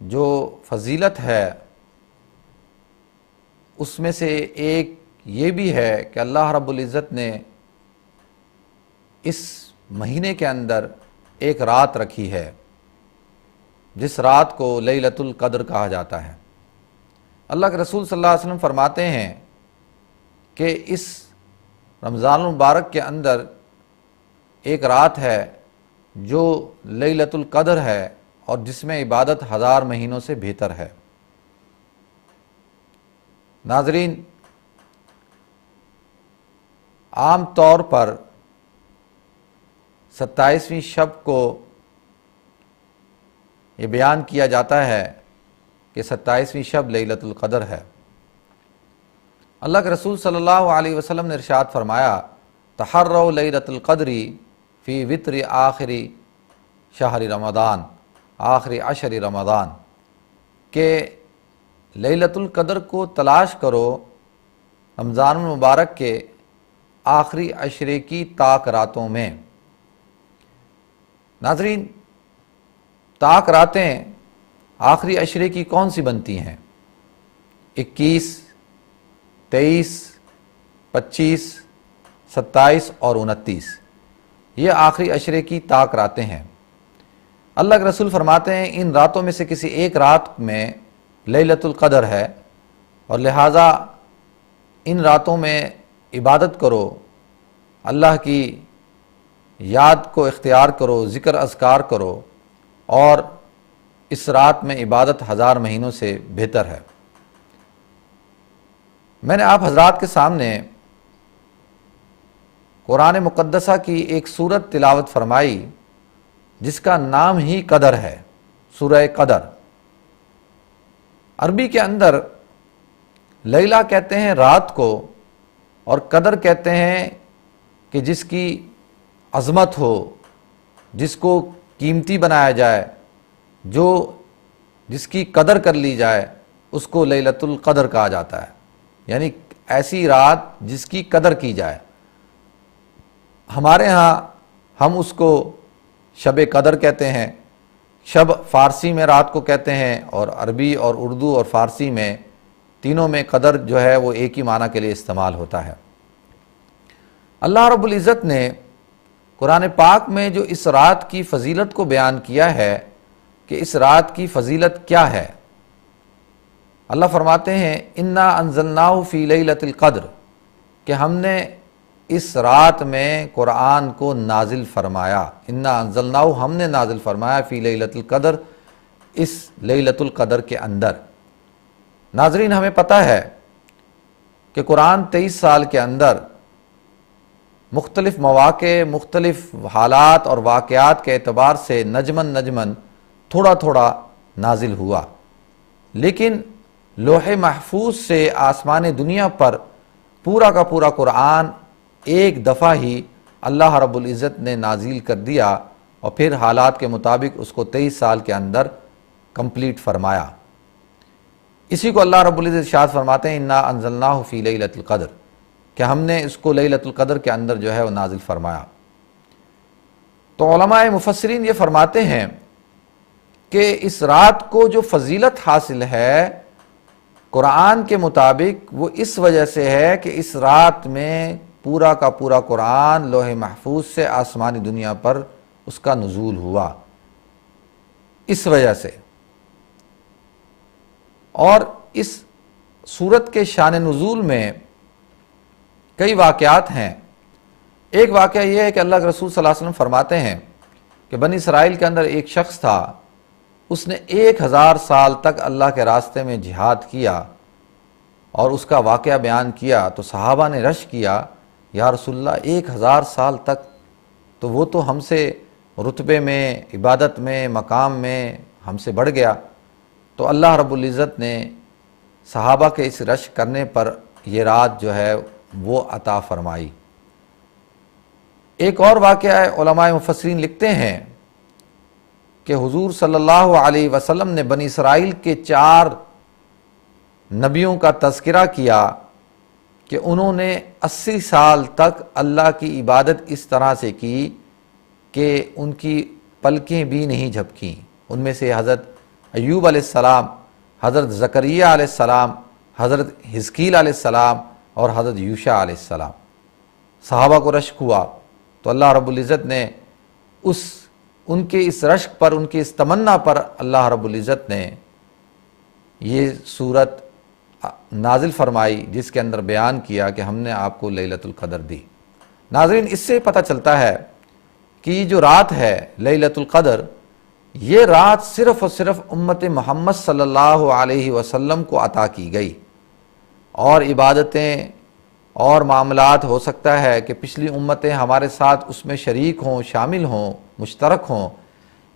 جو فضیلت ہے اس میں سے ایک یہ بھی ہے کہ اللہ رب العزت نے اس مہینے کے اندر ایک رات رکھی ہے جس رات کو لیلۃ القدر کہا جاتا ہے۔ اللہ کے رسول صلی اللہ علیہ وسلم فرماتے ہیں کہ اس رمضان المبارک کے اندر ایک رات ہے جو لیلۃ القدر ہے اور جس میں عبادت 1000 مہینوں سے بہتر ہے۔ ناظرین، عام طور پر 27ویں شب کو یہ بیان کیا جاتا ہے کہ 27ویں شب لیلۃ القدر ہے۔ اللہ کے رسول صلی اللہ علیہ وسلم نے ارشاد فرمایا، تحروا لیلۃ القدر فی وتر آخری شہر رمضان، آخری عشر رمضان، کہ لیلۃ القدر کو تلاش کرو رمضان المبارک کے آخری عشرے کی طاق راتوں میں۔ ناظرین، طاق راتیں آخری عشرے کی کون سی بنتی ہیں؟ 21، 23، 25، 27 اور 29، یہ آخری عشرے کی طاق راتیں ہیں۔ اللہ کے رسول فرماتے ہیں ان راتوں میں سے کسی ایک رات میں لیلۃ القدر ہے اور لہٰذا ان راتوں میں عبادت کرو، اللہ کی یاد کو اختیار کرو، ذکر اذکار کرو، اور اس رات میں عبادت 1000 مہینوں سے بہتر ہے۔ میں نے آپ حضرات کے سامنے قرآن مقدسہ کی ایک سورت تلاوت فرمائی جس کا نام ہی قدر ہے، سورہ قدر۔ عربی کے اندر لیلہ کہتے ہیں رات کو، اور قدر کہتے ہیں کہ جس کی عظمت ہو، جس کو قیمتی بنایا جائے، جس کی قدر کر لی جائے، اس کو لیلۃ القدر کہا جاتا ہے، یعنی ایسی رات جس کی قدر کی جائے۔ ہمارے ہاں ہم اس کو شب قدر کہتے ہیں۔ شب فارسی میں رات کو کہتے ہیں، اور عربی اور اردو اور فارسی میں تینوں میں قدر جو ہے وہ ایک ہی معنی کے لیے استعمال ہوتا ہے۔ اللہ رب العزت نے قرآن پاک میں جو اس رات کی فضیلت کو بیان کیا ہے کہ اس رات کی فضیلت کیا ہے، اللہ فرماتے ہیں انا انزلناہ فی لیلۃ القدر، کہ ہم نے اس رات میں قرآن کو نازل فرمایا۔ انا انزلناہ، ہم نے نازل فرمایا، فی لیلۃ القدر، اس لیلۃ القدر کے اندر۔ ناظرین، ہمیں پتہ ہے کہ قرآن 23 سال کے اندر مختلف مواقع، مختلف حالات اور واقعات کے اعتبار سے نجمن تھوڑا تھوڑا نازل ہوا، لیکن لوح محفوظ سے آسمان دنیا پر پورا کا پورا قرآن ایک دفعہ ہی اللہ رب العزت نے نازل کر دیا، اور پھر حالات کے مطابق اس کو 23 سال کے اندر کمپلیٹ فرمایا۔ اسی کو اللہ رب العزت ارشاد فرماتے ہیں انا انزلناہ فی لیلۃ القدر، کہ ہم نے اس کو لیلۃ القدر کے اندر جو ہے وہ نازل فرمایا۔ تو علماء مفسرین یہ فرماتے ہیں کہ اس رات کو جو فضیلت حاصل ہے قرآن کے مطابق، وہ اس وجہ سے ہے کہ اس رات میں پورا کا پورا قرآن لوح محفوظ سے آسمانی دنیا پر اس کا نزول ہوا، اس وجہ سے۔ اور اس سورت کے شان نزول میں کئی واقعات ہیں۔ ایک واقعہ یہ ہے کہ اللہ کے رسول صلی اللہ علیہ وسلم فرماتے ہیں کہ بنی اسرائیل کے اندر ایک شخص تھا، اس نے 1000 سال تک اللہ کے راستے میں جہاد کیا، اور اس کا واقعہ بیان کیا تو صحابہ نے رش کیا، یا رسول اللہ 1000 سال تک تو وہ تو ہم سے رتبے میں، عبادت میں، مقام میں ہم سے بڑھ گیا۔ تو اللہ رب العزت نے صحابہ کے اس رش کرنے پر یہ رات جو ہے وہ عطا فرمائی۔ ایک اور واقعہ ہے، علماء مفسرین لکھتے ہیں کہ حضور صلی اللہ علیہ وسلم نے بنی اسرائیل کے 4 نبیوں کا تذکرہ کیا کہ انہوں نے 80 سال تک اللہ کی عبادت اس طرح سے کی کہ ان کی پلکیں بھی نہیں جھپکیں۔ ان میں سے حضرت ایوب علیہ السلام، حضرت زکریہ علیہ السلام، حضرت حزقیل علیہ السلام اور حضرت یوشع علیہ السلام۔ صحابہ کو رشک ہوا تو اللہ رب العزت نے ان کے اس رشک پر، ان کی اس تمنا پر اللہ رب العزت نے یہ صورت نازل فرمائی، جس کے اندر بیان کیا کہ ہم نے آپ کو لیلۃ القدر دی۔ ناظرین، اس سے پتہ چلتا ہے کہ یہ جو رات ہے لیلۃ القدر، یہ رات صرف اور صرف امت محمد صلی اللہ علیہ وسلم کو عطا کی گئی، اور عبادتیں اور معاملات ہو سکتا ہے کہ پچھلی امتیں ہمارے ساتھ اس میں شریک ہوں، شامل ہوں، مشترک ہوں،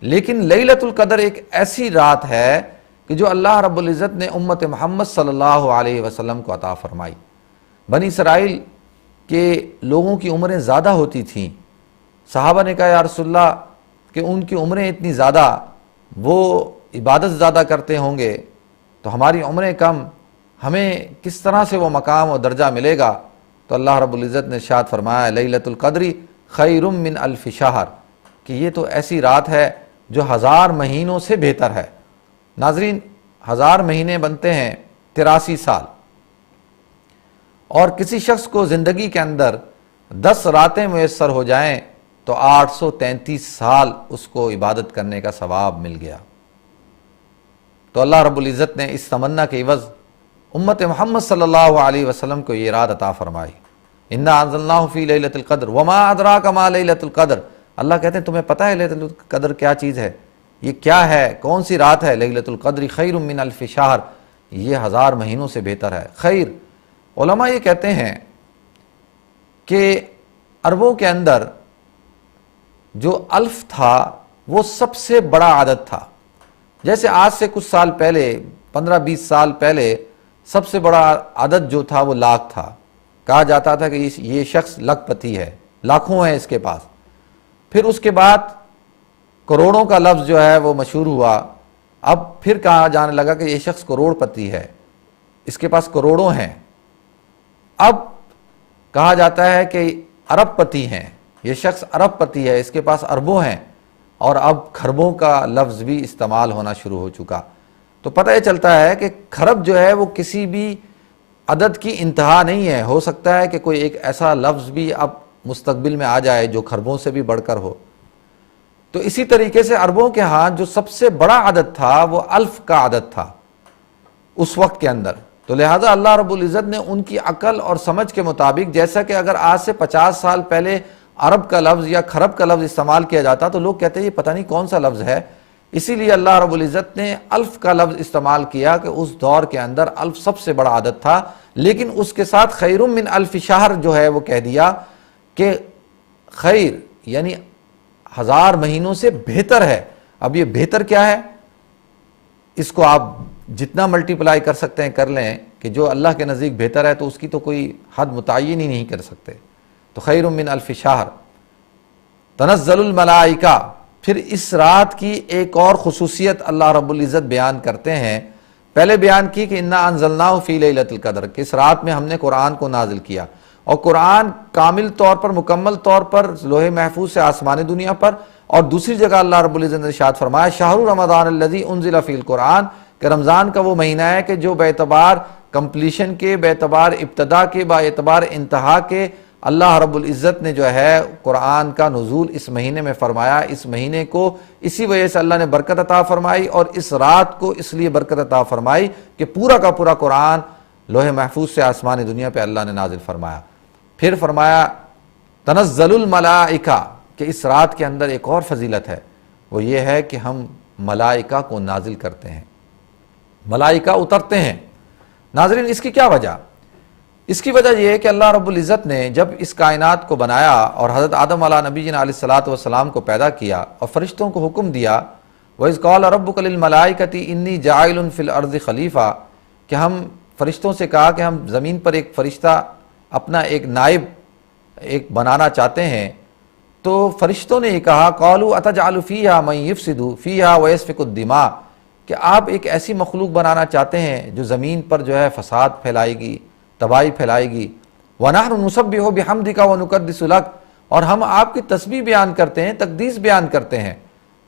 لیکن لیلۃ القدر ایک ایسی رات ہے کہ جو اللہ رب العزت نے امت محمد صلی اللہ علیہ وسلم کو عطا فرمائی۔ بنی اسرائیل کے لوگوں کی عمریں زیادہ ہوتی تھیں، صحابہ نے کہا یا رسول اللہ کہ ان کی عمریں اتنی زیادہ، وہ عبادت زیادہ کرتے ہوں گے تو ہماری عمریں کم، ہمیں کس طرح سے وہ مقام اور درجہ ملے گا؟ تو اللہ رب العزت نے ارشاد فرمایا لیلۃ القدر خیر من الف شہر، کہ یہ تو ایسی رات ہے جو 1000 مہینوں سے بہتر ہے۔ ناظرین، 1000 مہینے بنتے ہیں 83 سال، اور کسی شخص کو زندگی کے اندر 10 راتیں میسر ہو جائیں تو 833 سال اس کو عبادت کرنے کا ثواب مل گیا۔ تو اللہ رب العزت نے اس تمنا کے عوض امت محمد صلی اللہ علیہ وسلم کو یہ رات عطا فرمائی۔ انا انزلناہ فی لیلۃ القدر وما ادراک ما لیلۃ القدر، اللہ کہتے ہیں تمہیں پتہ ہے لیلۃ القدر کیا چیز ہے؟ یہ کیا ہے؟ کون سی رات ہے؟ لیلۃ القدر خیر من الف شہر، یہ 1000 مہینوں سے بہتر ہے۔ خیر، علماء یہ کہتے ہیں کہ عربوں کے اندر جو الف تھا وہ سب سے بڑا عدد تھا۔ جیسے آج سے کچھ سال پہلے، 15-20 سال پہلے، سب سے بڑا عدد جو تھا وہ لاکھ تھا۔ کہا جاتا تھا کہ یہ شخص لاکھ پتی ہے، لاکھوں ہیں اس کے پاس۔ پھر اس کے بعد کروڑوں کا لفظ جو ہے وہ مشہور ہوا، اب پھر کہا جانے لگا کہ یہ شخص کروڑ پتی ہے، اس کے پاس کروڑوں ہیں۔ اب کہا جاتا ہے کہ ارب پتی ہیں، یہ شخص ارب پتی ہے، اس کے پاس اربوں ہیں، اور اب کھربوں کا لفظ بھی استعمال ہونا شروع ہو چکا۔ تو پتہ یہ چلتا ہے کہ کھرب جو ہے وہ کسی بھی عدد کی انتہا نہیں ہے، ہو سکتا ہے کہ کوئی ایک ایسا لفظ بھی اب مستقبل میں آ جائے جو کھربوں سے بھی بڑھ کر ہو۔ تو اسی طریقے سے عربوں کے ہاں جو سب سے بڑا عدد تھا وہ الف کا عدد تھا اس وقت کے اندر۔ تو لہٰذا اللہ رب العزت نے ان کی عقل اور سمجھ کے مطابق، جیسا کہ اگر آج سے 50 سال پہلے عرب کا لفظ یا کھرب کا لفظ استعمال کیا جاتا تو لوگ کہتے ہیں یہ پتہ نہیں کون سا لفظ ہے، اسی لیے اللہ رب العزت نے الف کا لفظ استعمال کیا کہ اس دور کے اندر الف سب سے بڑا عدد تھا، لیکن اس کے ساتھ خیر من الف شہر جو ہے وہ کہہ دیا کہ خیر یعنی 1000 مہینوں سے بہتر ہے۔ اب یہ بہتر کیا ہے؟ اس کو آپ جتنا ملٹیپلائی کر سکتے ہیں کر لیں، کہ جو اللہ کے نزدیک بہتر ہے تو اس کی تو کوئی حد متعین ہی نہیں کر سکتے۔ تو خیر من الف شہر، تنزل الملائکہ۔ پھر اس رات کی ایک اور خصوصیت اللہ رب العزت بیان کرتے ہیں۔ پہلے بیان کی کہ انا انزلناہ فی لیلۃ القدر، کہ اس رات میں ہم نے قرآن کو نازل کیا، اور قرآن کامل طور پر، مکمل طور پر لوح محفوظ سے آسمانی دنیا پر، اور دوسری جگہ اللہ رب العزت نے ارشاد فرمایا شہر رمضان الذی انزل فی القرآن، کہ رمضان کا وہ مہینہ ہے کہ جو باعتبار کمپلیشن کے، باعتبار ابتدا کے، باعتبار انتہا کے، اللہ رب العزت نے جو ہے قرآن کا نزول اس مہینے میں فرمایا۔ اس مہینے کو اسی وجہ سے اللہ نے برکت عطا فرمائی، اور اس رات کو اس لیے برکت عطا فرمائی کہ پورا کا پورا قرآن لوح محفوظ سے آسمانی دنیا پہ اللہ نے نازل فرمایا۔ پھر فرمایا تنزل الملائکہ، کہ اس رات کے اندر ایک اور فضیلت ہے، وہ یہ ہے کہ ہم ملائکہ کو نازل کرتے ہیں، ملائکہ اترتے ہیں۔ ناظرین، اس کی کیا وجہ؟ اس کی وجہ یہ ہے کہ اللہ رب العزت نے جب اس کائنات کو بنایا اور حضرت آدم علیہ نبی جن علیہ الصلاۃ والسلام کو پیدا کیا اور فرشتوں کو حکم دیا وَإِذْ قَالَ رَبُّكَ لِلْمَلَائِكَةِ إِنِّي جَاعِلٌ فِي الْأَرْضِ خلیفہ، کہ ہم فرشتوں سے کہا کہ ہم زمین پر ایک فرشتہ، اپنا ایک نائب ایک بنانا چاہتے ہیں۔ تو فرشتوں نے یہ کہا قَالُوا أَتَجْعَلُ فِيهَا مَن يُفْسِدُ فِيهَا وَيَسْفِكُ الدِّمَاءَ، کہ آپ ایک ایسی مخلوق بنانا چاہتے ہیں جو زمین پر جو ہے فساد پھیلائے گی، تباہی پھیلائے گی۔ وَنَحْنُ نُسَبِّحُ بِحَمْدِكَ وَنُقَدِّسُ لَكَ، اور ہم آپ کی تسبیح بیان کرتے ہیں، تقدیس بیان کرتے ہیں،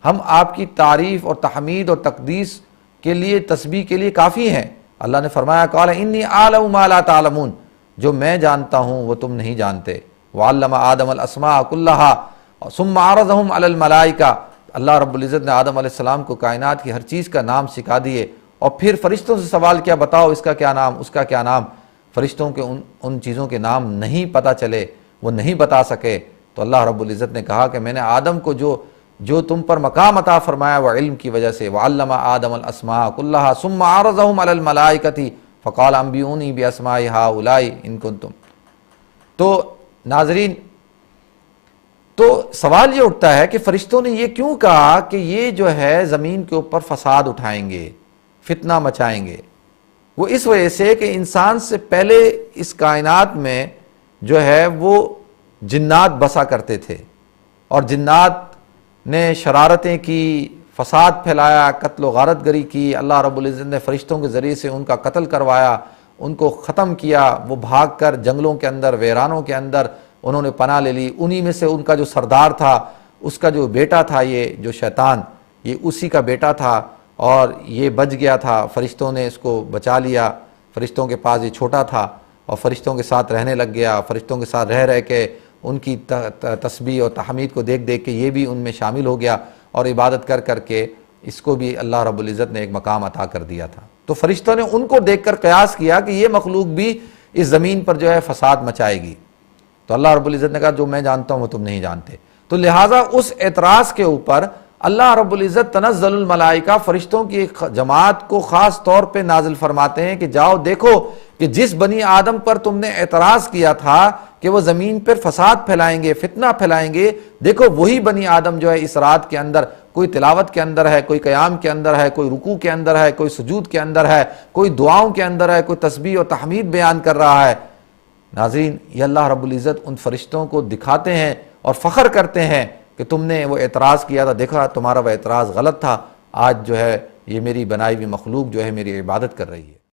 ہم آپ کی تعریف اور تحمید اور تقدیس کے لیے تسبیح کے لیے کافی ہیں۔ اللہ نے فرمایا قال انی اعلم ما لا تعلمون، جو میں جانتا ہوں وہ تم نہیں جانتے۔ وعلم آدم الاسماء كلها ثم عرضهم على الملائکہ، اللہ رب العزت نے آدم علیہ السلام کو کائنات کی ہر چیز کا نام سکھا دیے، اور پھر فرشتوں سے سوال کیا، بتاؤ اس کا کیا نام، اس کا کیا نام۔ فرشتوں کے ان چیزوں کے نام نہیں پتہ چلے، وہ نہیں بتا سکے، تو اللہ رب العزت نے کہا کہ میں نے آدم کو جو تم پر مقام عطا فرمایا وہ علم کی وجہ سے، وعلم آدم الاسماء كلها ثم عرضهم على الملائکۃ فقال انبئونی باسماء هؤلاء ان کنتم۔ تو ناظرین، تو سوال یہ اٹھتا ہے کہ فرشتوں نے یہ کیوں کہا کہ یہ جو ہے زمین کے اوپر فساد اٹھائیں گے، فتنہ مچائیں گے؟ وہ اس وجہ سے کہ انسان سے پہلے اس کائنات میں جو ہے وہ جنات بسا کرتے تھے، اور جنات نے شرارتیں کی، فساد پھیلایا، قتل و غارت گری کی۔ اللہ رب العزت نے فرشتوں کے ذریعے سے ان کا قتل کروایا، ان کو ختم کیا۔ وہ بھاگ کر جنگلوں کے اندر، ویرانوں کے اندر انہوں نے پناہ لے لی۔ انہی میں سے ان کا جو سردار تھا، اس کا جو بیٹا تھا، یہ جو شیطان، یہ اسی کا بیٹا تھا، اور یہ بچ گیا تھا۔ فرشتوں نے اس کو بچا لیا، فرشتوں کے پاس یہ چھوٹا تھا، اور فرشتوں کے ساتھ رہنے لگ گیا۔ فرشتوں کے ساتھ رہ کے ان کی تسبیح اور تحمید کو دیکھ کے یہ بھی ان میں شامل ہو گیا، اور عبادت کر کے اس کو بھی اللہ رب العزت نے ایک مقام عطا کر دیا تھا۔ تو فرشتوں نے ان کو دیکھ کر قیاس کیا کہ یہ مخلوق بھی اس زمین پر جو ہے فساد مچائے گی۔ تو اللہ رب العزت نے کہا جو میں جانتا ہوں وہ تم نہیں جانتے۔ تو لہٰذا اس اعتراض کے اوپر اللہ رب العزت تنزل الملائکہ، فرشتوں کی ایک جماعت کو خاص طور پہ نازل فرماتے ہیں کہ جاؤ دیکھو کہ جس بنی آدم پر تم نے اعتراض کیا تھا کہ وہ زمین پر فساد پھیلائیں گے، فتنہ پھیلائیں گے، دیکھو وہی بنی آدم جو ہے اس رات کے اندر کوئی تلاوت کے اندر ہے، کوئی قیام کے اندر ہے، کوئی رکوع کے اندر ہے، کوئی سجود کے اندر ہے، کوئی دعاؤں کے اندر ہے، کوئی تسبیح اور تحمید بیان کر رہا ہے۔ ناظرین، یہ اللہ رب العزت ان فرشتوں کو دکھاتے ہیں اور فخر کرتے ہیں کہ تم نے وہ اعتراض کیا تھا، دیکھا تمہارا وہ اعتراض غلط تھا، آج جو ہے یہ میری بنائی ہوئی مخلوق جو ہے میری عبادت کر رہی ہے۔